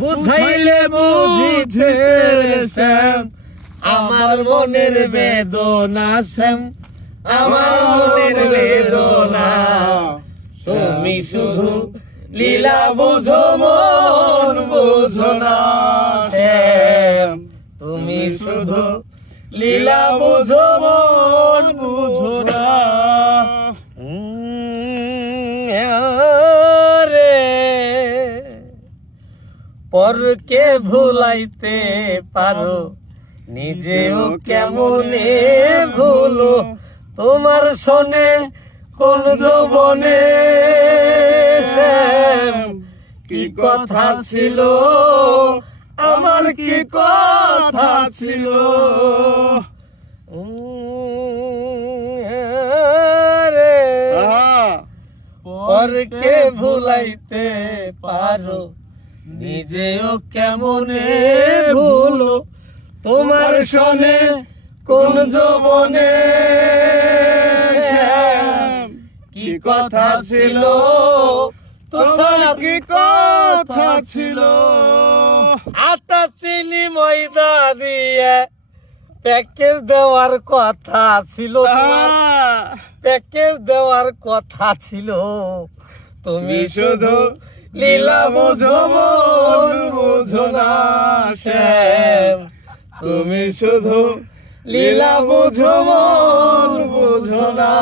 বুঝাইলে বুঝিতে রে শ্যাম, আমার মনের বেদনা শ্যাম, আমার মনের বেদনা। তুমি শুধু লীলা বুঝো মন বুঝো না শ্যাম, তুমি শুধু লীলা বুঝো মন বুঝো না। রে পরকে ভুলাইতে পারো, নিজেও কেমনে ভুলো। তোমার শোনে কোন যৌবনে শ্যাম, কি কথা ছিল আমার, কি কথা ছিল। রে পরকে ভুলাইতে পারো, নিজেও কেমনে ভুলো। তোমার শোনে কোন যৌবনে শ্যাম, কি কথা ছিল তোমার, কি কথা ছিল। আটা চিনি ময়দা দিয়ে প্যাকেজ দেওয়ার কথা ছিল, প্যাকেজ দেওয়ার কথা ছিল। তুমি শুধু লীলা বুঝো মন বুঝো না শ্যাম, তুমি শুধু লীলা বুঝো মন বুঝো না।